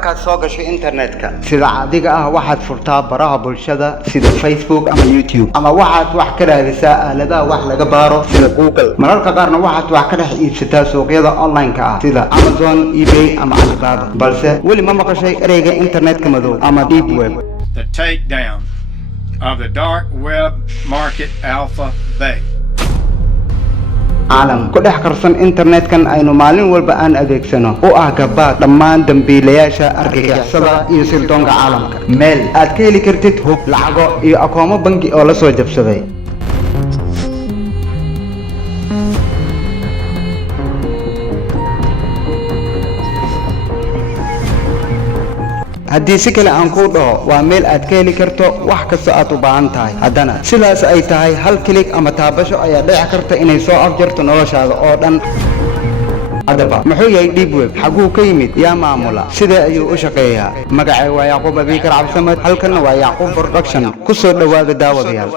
markaad soo gasho internetka sida caadiga ah waxaad furtaa baraha bulshada sida Facebook ama YouTube ama waxaad wax ka raadisaa aaladaha wax laga baaro sida Google mararka qaarna waxaad wax ka dhex iibsataa suuqyada online-ka ah sida Amazon, eBay ama Alibaba balse weli ma maqashay ereyga internetka madow ama deep web. The takedown of the dark web market alpha beta. caalam ku dhex qarsan internetkan aynu maalin walba aan adeegsano oo ah gabaad dhammaan dambiilayaasha argagixisada iyo sirdoonka caalamka meel aad ka heli kartid hub lacago iyo akoomo bangi oo la soo jabsaday haddii si kale aan ku dhaho waa meel aad ka heli karto wax kasta aad u baahan tahay haddana sidaas ay tahay hal kilik ama taabasho ayaa dhici karta inay soo afjarto noloshaada oo dhan haddaba muxuu yahay deep web xaguu ka yimid yaa maamula sidee ayuu u shaqeeyaa magacay waa Yacquub Abikar Cabdisamad halkanna waa Yacquub Production ku soo dhawaada daawadayaal